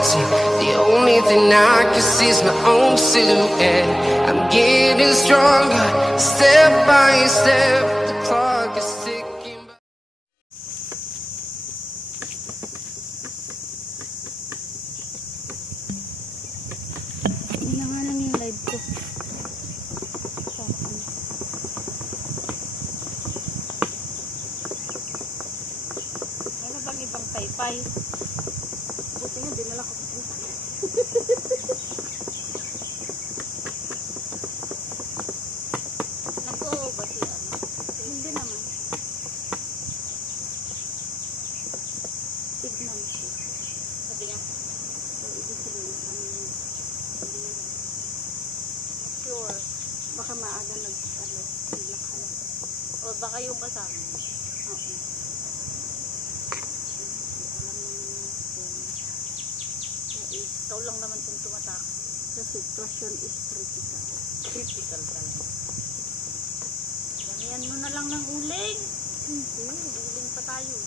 reality. The only thing I can see is my own silhouette. I'm getting stronger, step by step. The clock is ticking by. Hindi na nga lang yung live ko. Wala bang ibang paypay? Buti nga, dinala ko. Nag-oo ba si ano? Hindi naman. Tignan siya. Sabi nga. So, ibig sabihin, ano yun? Sure. Baka maaga naglakhalan. O baka yung kasama. Oo. Ikaw lang naman kung tumatak. The situation is critical. Critical talaga. Gamihan mo na lang ng uling. Hindi, uling pa tayo.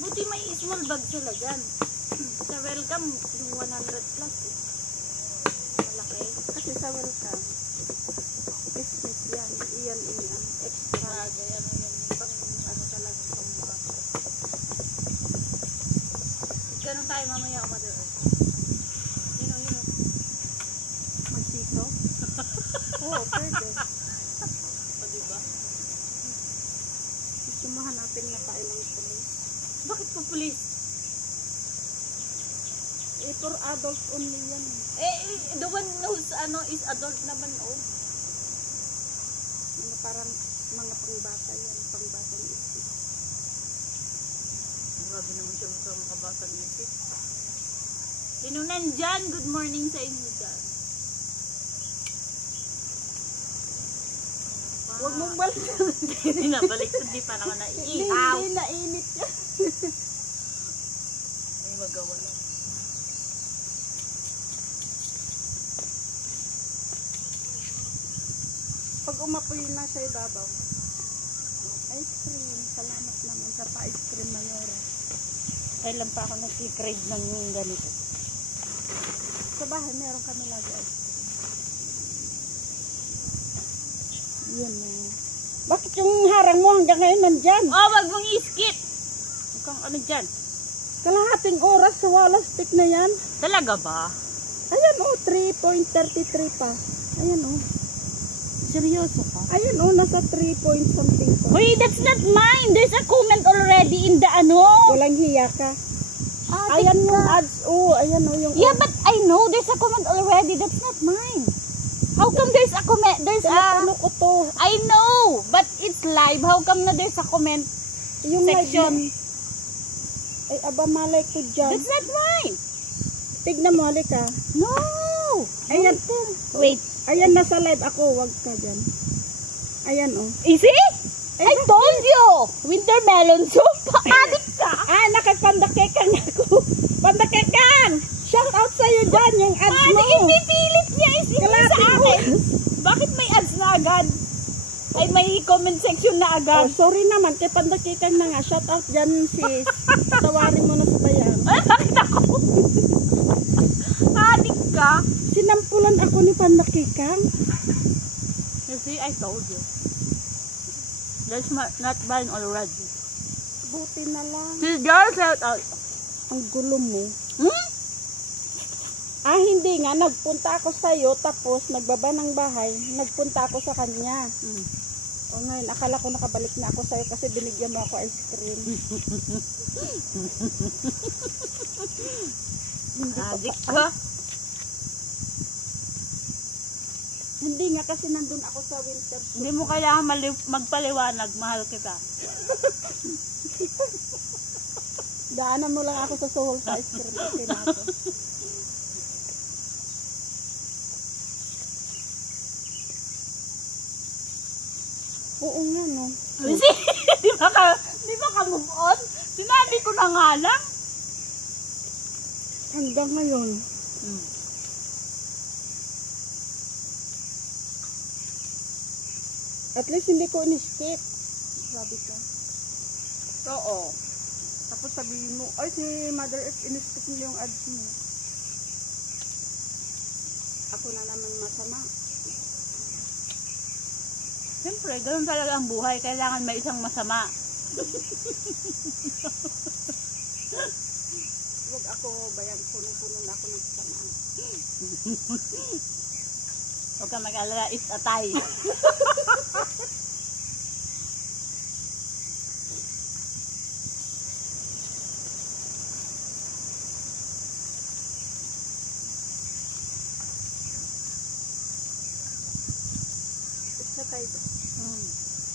Buti may small bag sila dyan. Sa welcome, yung 100 plus eh. Malaki. Kasi sa welcome, business yan. Iyan yung extra. Ano yan. Pang ano talaga pang mga. Ganun tayo mamaya o Mother Earth. Yun o. Magpiso? Oo, pwede. O diba? Gusto mo hanapin na kailang pulis. Bakit po pulis? Eh, for adults only yan. The one who's ano is adult naman o. Ano, parang mga pangbata yan. Pangbatang isip. Grabe naman siya mga batang isip. Sino nandyan? Good morning sa inyo dyan. Huwag mong balik. Hindi na, balik. Hindi pa naman naiihaw. Hindi, nainit yan. Ay, magawa lang. Pag umapoy na sa ibabaw. Ice cream. Salamat naman sa pa-ice cream Mayora. Kailan pa ako nag-crave ng ganito. Sa bahay meron kami lagi ice cream. Yan na. Bakit yung harang mo hanggang ngayon nandyan? Oh, wag mong iskip! Mukhang ano dyan? Kalahating oras sa wala stick na yan. Talaga ba? Ayan o, 3.33 pa. Ayan o. Seryoso ka? Ayan o, nasa 3 point something pa. Wait, that's not mine. There's a comment already in the ano. Walang hiya ka. Ayan yung ads. Oh, ayan o yung. Yeah, but I know there's a comment already. That's not mine. How come there's a comment? There's ano ko to. I know, but it's live. How come na there's a comment yung section? Ay, aba malay ko dyan. That's not mine. Tignan mo, halika. No. Ayan. Wait. Ayan, nasa live ako. Wag ka dyan. Ayan, oh. Is it? I told you. Winter melon soup. Adik ka. Nakapandakekang ako. Pandakekang. Shout out sa'yo dyan, yung ads mo. Ipipilit niya. Isipin sa akin. Bakit may ads na agad? Ay, may comment section na agad. Oh, sorry naman. Kay pandakekang na nga. Shout out dyan, sis. Tawarin mo na sa bayan. Bakit ako? Adik ka. Sinampulan ako ni Pandakikang. You see, I told you. That's not mine already. Buti na lang. See, girl, shout out. Ang gulo mo. Hmm? Hindi nga. Nagpunta ako sa'yo, tapos nagbaba ng bahay. Nagpunta ako sa kanya. O ngayon, akala ko nakabalik na ako sa'yo kasi binigyan mo ako ice cream. Adik ka. Hindi nga kasi nandun ako sa winter. Hindi mo kailangan magpaliwanag, mahal kita. Daanan mo lang ako sa Soul sa ice cream. Okay na ako. Oo nga, no. Di ba ka move on? Sinabi ko na nga lang. Hanggang ngayon. At least hindi ko in-skip. Sabi ko. Oo. Tapos sabihin mo, ay si Mother Earth, in-skip mo yung ads mo. Ako na naman masama. Siyempre, ganoon talaga ang buhay. Kailangan may isang masama. Huwag ako, bayan, punong-puno na ako ng kasamaan. Huwag ka mag-alala, is atay. Isa tayo ba?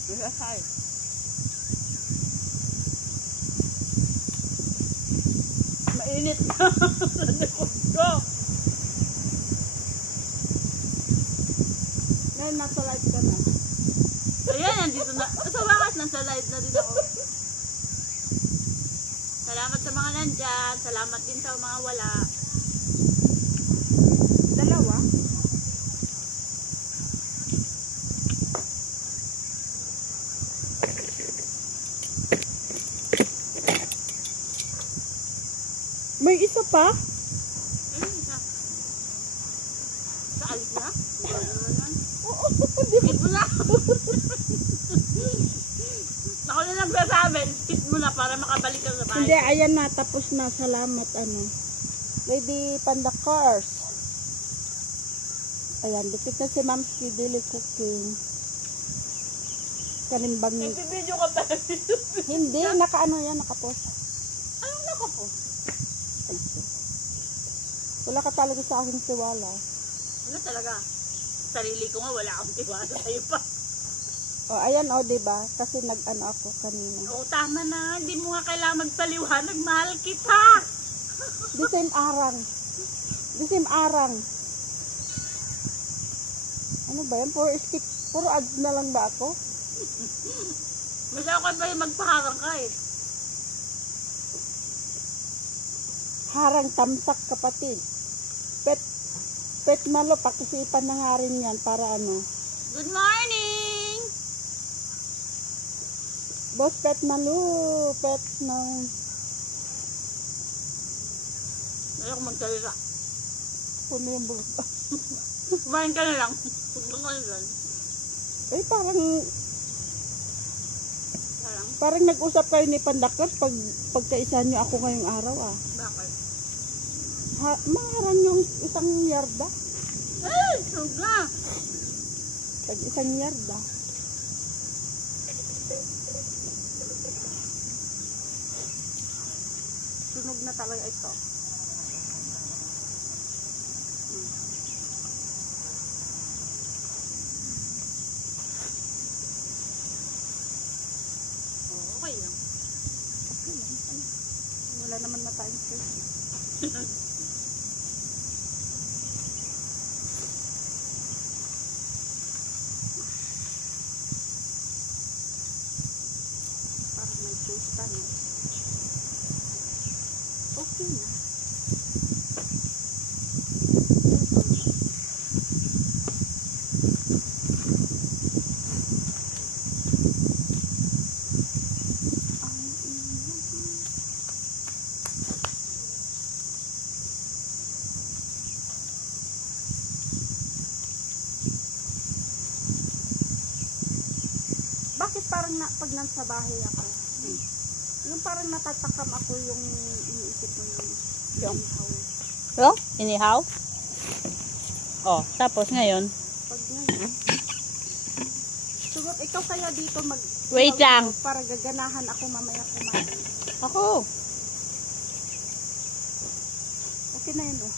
Is atay. Mainit na. Go! Ngayon, nasa live ka na. Ayan, nandito na. Sa wakas, nasa live na din ako. Salamat sa mga nandyan. Salamat din sa mga wala. Dalawa? May isa pa? Isa. Sa alis na? Bago naman yan. Oo, Skip mo na. Ako na nagsasabi, skip mo na para makabalik ka sa bahay. Hindi, ayan na. Tapos na. Salamat, ano. Lady Panda Cars. Ayan, dikit na si Ma'am Skidily Cooking. Kanimbang. Nagbibideo ka pa. Hindi, nakaano yan, nakapost. Anong nakapo? Wala ka talaga sa aking tiwala. Wala talaga. Sarili ko nga, wala akong tiwala sa'yo pa. O, ayan o, diba? Kasi nag-ano ako kanina. Oo, tama na. Hindi mo nga kailangan magpaliwanag. Mahal kita. The same arang. The same arang. Ano ba yan? Puro ads na lang ba ako? Masaya ko ba yung magpaharang ka eh. Harang tamsak, kapatid. Pet malo, pakisipan na nga rin yan para ano. Good morning! Boss Pet Malu, pet ng... Ayaw ko magsalita. Puno yung buka. Kumain ka na lang. Punta ka na lang. Eh, parang Parang, nag-usap kayo ni Pandakers pagkaisa nyo ako ngayong araw ah. bakit? Maharang yung isang yarda. Ay, suga! Pag isang yarda. Sunog na talaga ito. Okay lang. Okay lang. Wala naman matayang stress. Parang may tosta no. Okay na. Bakit parang pag nasa bahay ako, yung parang natatakam ako yung iniisip mo yung inihaw. Oh, inihaw? Oh, tapos ngayon? Pag ngayon, siguro ikaw kaya dito Wait lang. para gaganahan ako mamaya kumain. Ako. Okay na yun oh.